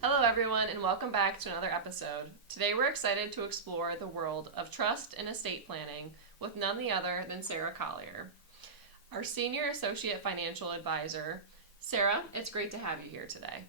Hello, everyone, and welcome back to another episode. Today, we're excited to explore the world of trust and estate planning with none other than Sarah Collier, our Senior Associate Financial Advisor. Sarah, it's great to have you here today.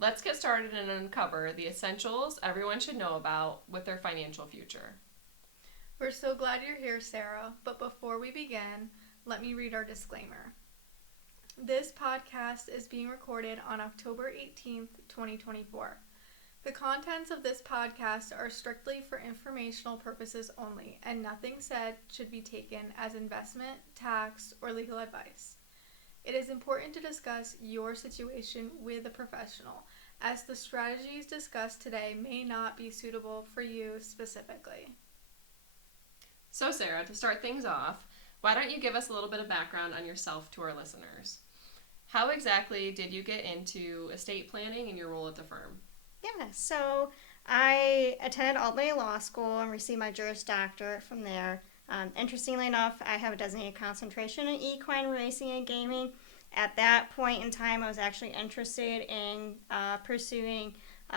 Let's get started and uncover the essentials everyone should know about with their financial future. We're so glad you're here, Sarah, but before we begin, let me read our disclaimer. This podcast is being recorded on October 18th, 2024. The contents of this podcast are strictly for informational purposes only, and nothing said should be taken as investment, tax, or legal advice. It is important to discuss your situation with a professional, as the strategies discussed today may not be suitable for you specifically. So, Sarah, to start things off, why don't you give us a little bit of background on yourself to our listeners? How exactly did you get into estate planning and your role at the firm? Yeah, so I attended Albany Law School and received my Juris Doctorate from there. Interestingly enough, I have a designated concentration in equine racing and gaming. At that point in time, I was actually interested in pursuing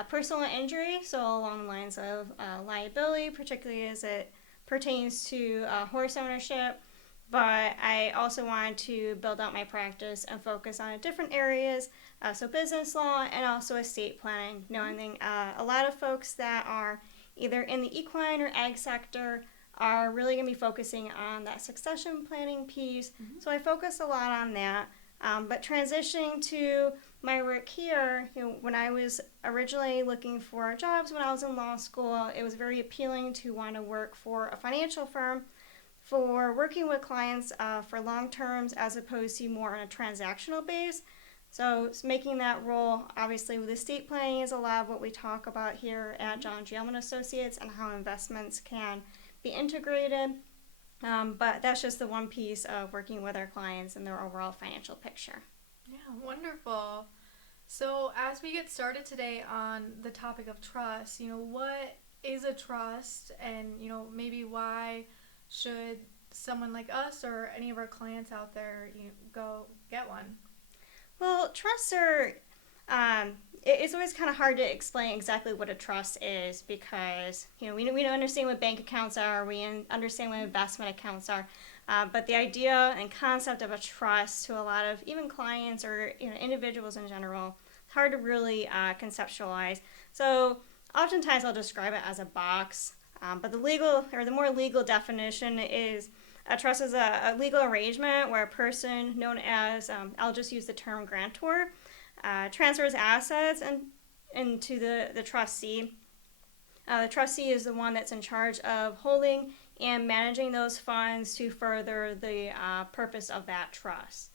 personal injury, so along the lines of liability, particularly as it pertains to horse ownership. But I also wanted to build out my practice and focus on different areas, so business law and also estate planning, knowing a lot of folks that are either in the equine or ag sector are really going to be focusing on that succession planning piece. Mm-hmm. So I focused a lot on that. But transitioning to my work here, when I was originally looking for jobs when I was in law school, it was very appealing to want to work for a financial firm for working with clients for long terms as opposed to more on a transactional base. So making that role, obviously with estate planning, is a lot of what we talk about here at Ullman Associates and how investments can be integrated. But that's just the one piece of working with our clients and their overall financial picture. Yeah, wonderful. So as we get started today on the topic of trust, what is a trust, and, maybe why should someone like us or any of our clients out there go get one? Well, trusts are, it's always kind of hard to explain exactly what a trust is because, we don't understand what bank accounts are, we understand what investment accounts are, but the idea and concept of a trust to a lot of even clients or individuals in general, it's hard to really conceptualize. So oftentimes I'll describe it as a box. But the more legal definition is a trust is a legal arrangement where a person known as, I'll just use the term grantor, transfers assets into the trustee. The trustee is the one that's in charge of holding and managing those funds to further the purpose of that trust.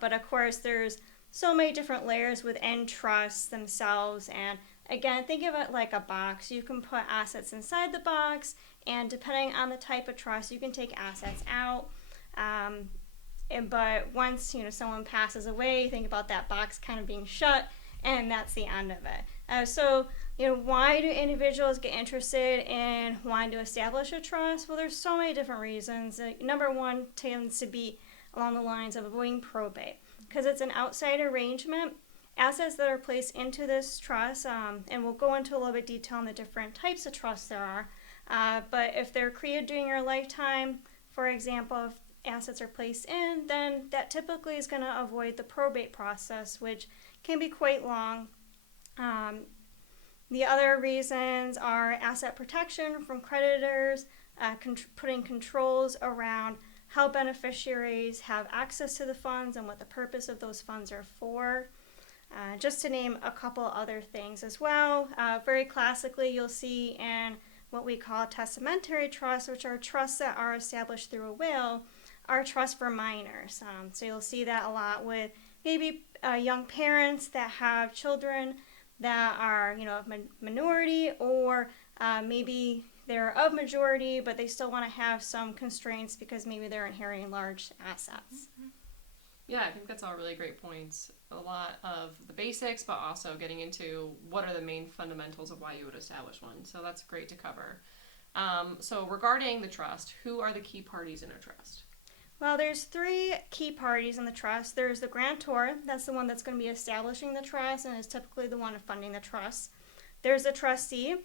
But of course, there's so many different layers within trusts themselves, and again, think of it like a box. You can put assets inside the box, and depending on the type of trust, you can take assets out. But once someone passes away, think about that box kind of being shut, and that's the end of it. So why do individuals get interested in wanting to establish a trust? Well, there's so many different reasons. Number one tends to be along the lines of avoiding probate, because it's an outside arrangement. Assets that are placed into this trust, and we'll go into a little bit detail on the different types of trusts there are, but if they're created during your lifetime, for example, if assets are placed in, then that typically is going to avoid the probate process, which can be quite long. The other reasons are asset protection from creditors, putting controls around how beneficiaries have access to the funds and what the purpose of those funds are for. Just to name a couple other things as well. Very classically, you'll see in what we call testamentary trusts, which are trusts that are established through a will, are trusts for minors. So you'll see that a lot with maybe young parents that have children that are of minority, or maybe they're of majority, but they still want to have some constraints because maybe they're inheriting large assets. Mm-hmm. Yeah, I think that's all really great points. A lot of the basics, but also getting into what are the main fundamentals of why you would establish one. So that's great to cover. So regarding the trust, who are the key parties in a trust? Well, there's three key parties in the trust. There's the grantor, that's the one that's going to be establishing the trust and is typically the one funding the trust. There's the trustee.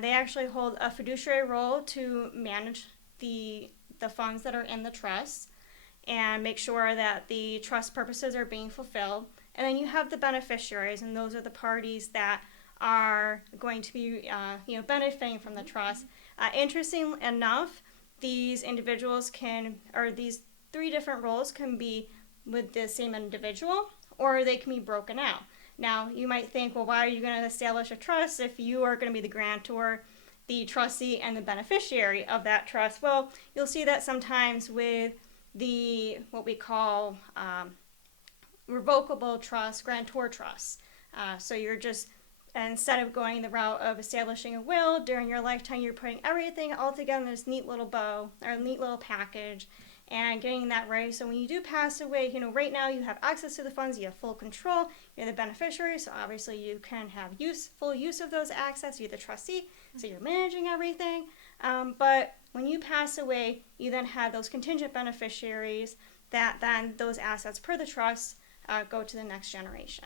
They actually hold a fiduciary role to manage the funds that are in the trust and make sure that the trust purposes are being fulfilled. And then you have the beneficiaries, and those are the parties that are going to be benefiting from the trust. Interesting enough, these individuals these three different roles can be with the same individual, or they can be broken out. Now, you might think, well, why are you going to establish a trust if you are going to be the grantor, the trustee, and the beneficiary of that trust? Well, you'll see that sometimes with what we call revocable trust, grantor trusts. So you're just, instead of going the route of establishing a will during your lifetime, you're putting everything all together in this neat little bow or neat little package and getting that right. So when you do pass away, right now you have access to the funds, you have full control, you're the beneficiary, so obviously you can have full use of those assets, you're the trustee, so you're managing everything. But when you pass away, you then have those contingent beneficiaries that then those assets per the trust go to the next generation.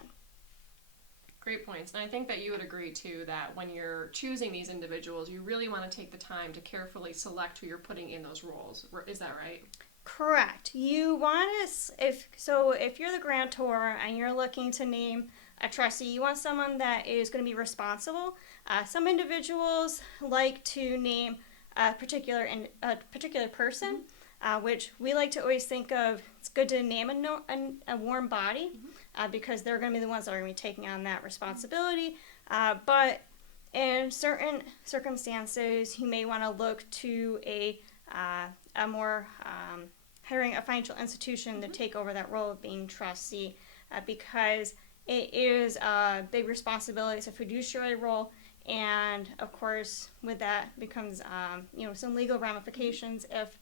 Great points. And I think that you would agree, too, that when you're choosing these individuals, you really want to take the time to carefully select who you're putting in those roles. Is that right? Correct. You want to, if you're the grantor and you're looking to name a trustee, you want someone that is going to be responsible. Some individuals like to name a particular person, which we like to always think of. It's good to name a warm body because they're going to be the ones that are going to be taking on that responsibility. But in certain circumstances, you may want to look to a more hiring a financial institution to take over that role of being trustee because it is a big responsibility. It's a fiduciary role, and of course, with that becomes some legal ramifications if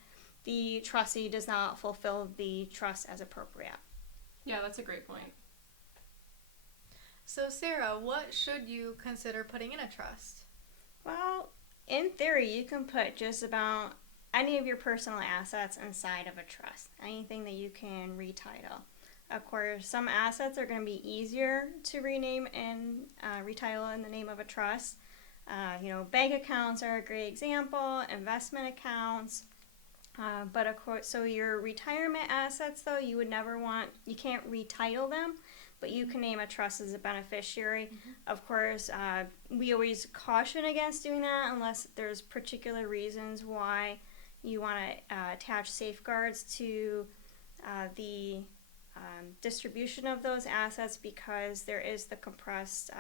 the trustee does not fulfill the trust as appropriate. Yeah, that's a great point. So Sarah, what should you consider putting in a trust? Well, in theory, you can put just about any of your personal assets inside of a trust, anything that you can retitle. Of course, some assets are going to be easier to rename and retitle in the name of a trust. Bank accounts are a great example, investment accounts. But of course, so your retirement assets, though, you can't retitle them, but you can name a trust as a beneficiary. Of course, we always caution against doing that unless there's particular reasons why you want to attach safeguards to the distribution of those assets because there is the compressed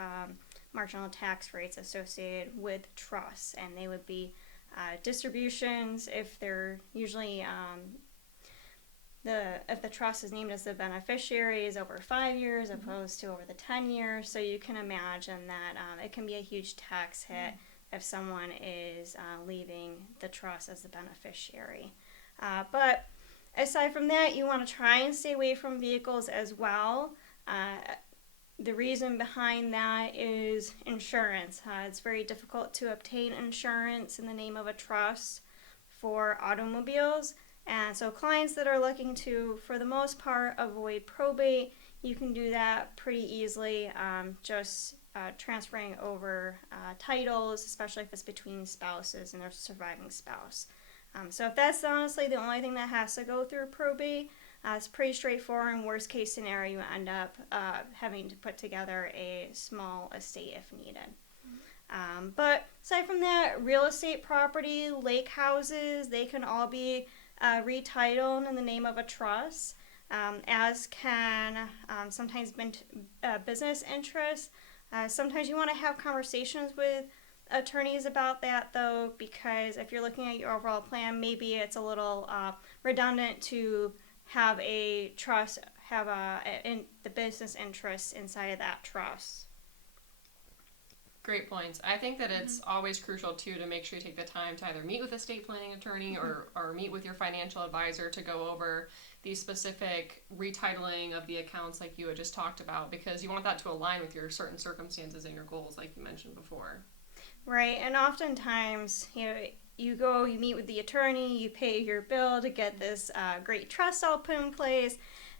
marginal tax rates associated with trusts, and they would be distributions if they're usually if the trust is named as the beneficiary is over 5 years opposed to over the 10 years. So you can imagine that it can be a huge tax hit if someone is leaving the trust as the beneficiary. But aside from that, you want to try and stay away from vehicles as well. The reason behind that is insurance. It's very difficult to obtain insurance in the name of a trust for automobiles. And so clients that are looking to, for the most part, avoid probate, you can do that pretty easily, just transferring over titles, especially if it's between spouses and their surviving spouse. So if that's honestly the only thing that has to go through probate, it's pretty straightforward. In worst case scenario, you end up having to put together a small estate if needed. But aside from that, real estate property, lake houses, they can all be retitled in the name of a trust, as can sometimes business interests. Sometimes you want to have conversations with attorneys about that, though, because if you're looking at your overall plan, maybe it's a little redundant to have a trust have the business interests inside of that trust. Great points. I think that it's always crucial, too, to make sure you take the time to either meet with a estate planning attorney or meet with your financial advisor to go over the specific retitling of the accounts like you had just talked about, because you want that to align with your certain circumstances and your goals like you mentioned before. Right, and oftentimes, you go, you meet with the attorney, you pay your bill to get this great trust all put in place,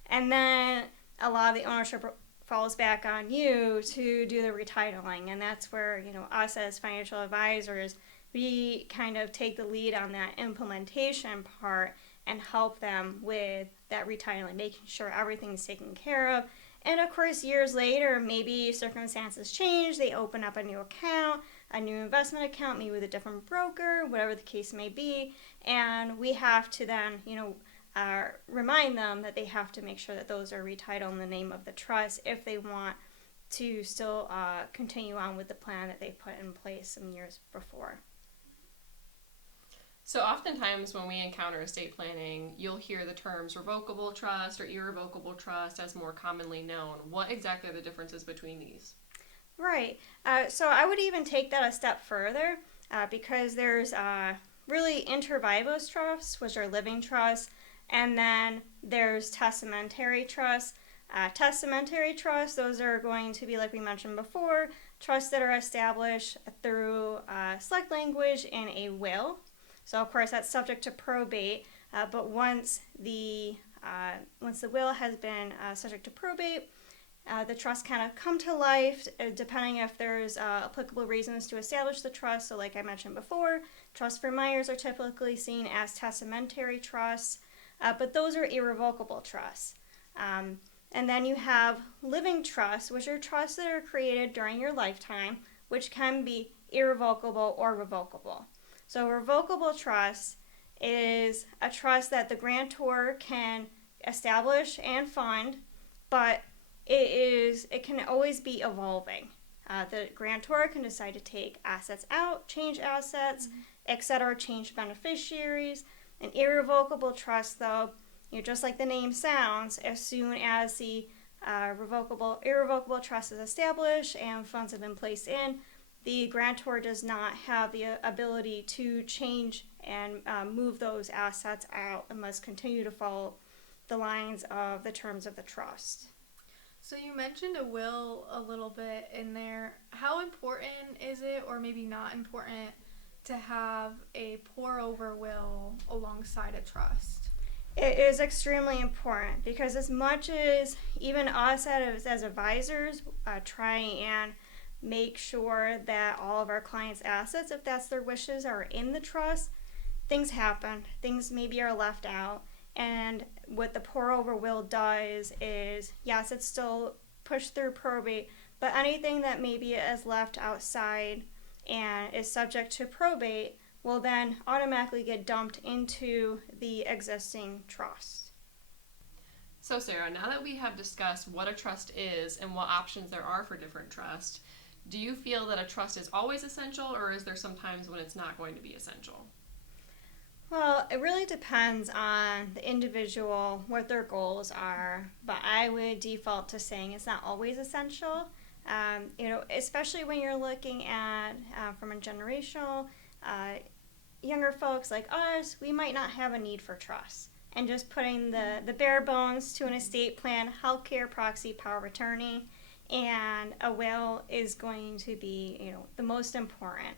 and then a lot of the ownership falls back on you to do the retitling. And that's where, us as financial advisors, we kind of take the lead on that implementation part and help them with that retitling, making sure everything's taken care of. And of course, years later, maybe circumstances change, they open up a new account, a new investment account, maybe with a different broker, whatever the case may be, and we have to then, remind them that they have to make sure that those are retitled in the name of the trust if they want to still continue on with the plan that they put in place some years before. So oftentimes when we encounter estate planning, you'll hear the terms revocable trust or irrevocable trust as more commonly known. What exactly are the differences between these? Right. So I would even take that a step further because there's really inter vivos trusts, which are living trusts, and then there's testamentary trusts. Testamentary trusts, those are going to be, like we mentioned before, trusts that are established through select language in a will. So of course that's subject to probate, but once the will has been subject to probate, the trust kind of come to life, depending if there's applicable reasons to establish the trust. So like I mentioned before, trusts for minors are typically seen as testamentary trusts, but those are irrevocable trusts. And then you have living trusts, which are trusts that are created during your lifetime, which can be irrevocable or revocable. So a revocable trust is a trust that the grantor can establish and fund, but it can always be evolving. The grantor can decide to take assets out, change assets, etc., change beneficiaries. An irrevocable trust, though, just like the name sounds, as soon as the irrevocable trust is established and funds have been placed in, the grantor does not have the ability to change and move those assets out and must continue to follow the lines of the terms of the trust. So you mentioned a will a little bit in there. How important is it, or maybe not important, to have a pour-over will alongside a trust? It is extremely important because as much as even us as advisors try and make sure that all of our clients' assets, if that's their wishes, are in the trust, things happen. Things maybe are left out. And what the pour-over will does is, yes, it's still pushed through probate, but anything that maybe is left outside and is subject to probate will then automatically get dumped into the existing trust. So Sarah, now that we have discussed what a trust is and what options there are for different trusts, do you feel that a trust is always essential, or is there some times when it's not going to be essential? Well, it really depends on the individual, what their goals are, but I would default to saying it's not always essential. Especially when you're looking at from a generational, younger folks like us, we might not have a need for trust. And just putting the bare bones to an estate plan, healthcare proxy, power of attorney, and a will is going to be, the most important.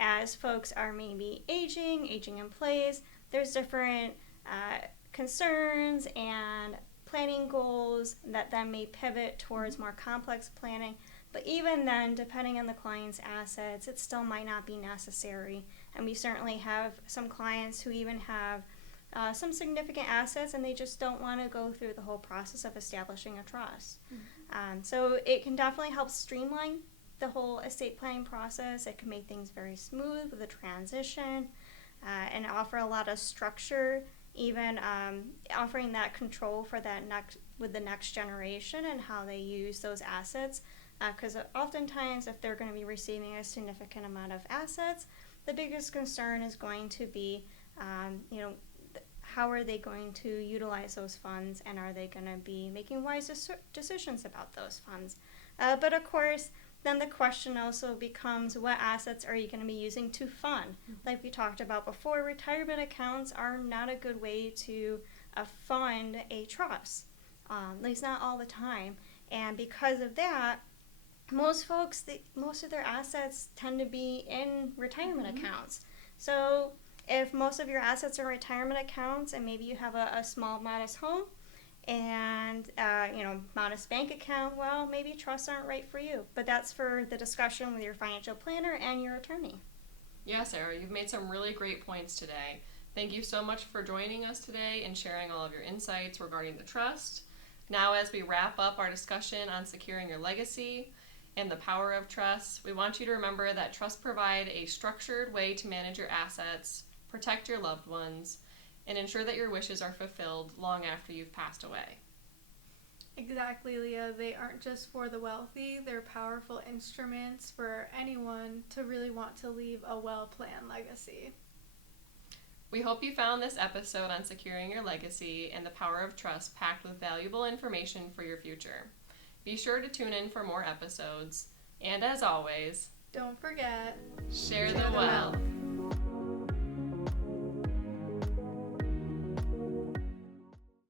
As folks are maybe aging in place, there's different concerns and planning goals that then may pivot towards more complex planning. But even then, depending on the client's assets, it still might not be necessary. And we certainly have some clients who even have some significant assets and they just don't want to go through the whole process of establishing a trust. So it can definitely help streamline the whole estate planning process. It can make things very smooth with the transition and offer a lot of structure, even offering that control for with the next generation and how they use those assets. Because oftentimes if they're going to be receiving a significant amount of assets, the biggest concern is going to be, how are they going to utilize those funds, and are they going to be making wise decisions about those funds? But of course, then the question also becomes, what assets are you going to be using to fund? Like we talked about before, retirement accounts are not a good way to fund a trust, at least not all the time. And because of that, most folks, most of their assets tend to be in retirement accounts. So if most of your assets are retirement accounts and maybe you have a small modest home and modest bank account, well, maybe trusts aren't right for you. But that's for the discussion with your financial planner and your attorney. Yeah, Sarah, you've made some really great points today. Thank you so much for joining us today and sharing all of your insights regarding the trust. Now, as we wrap up our discussion on securing your legacy and the power of trust, we want you to remember that trusts provide a structured way to manage your assets, protect your loved ones, and ensure that your wishes are fulfilled long after you've passed away. Exactly, Leah. They aren't just for the wealthy, they're powerful instruments for anyone to really want to leave a well-planned legacy. We hope you found this episode on securing your legacy and the power of trust packed with valuable information for your future. Be sure to tune in for more episodes. And as always, Don't forget, share the wealth.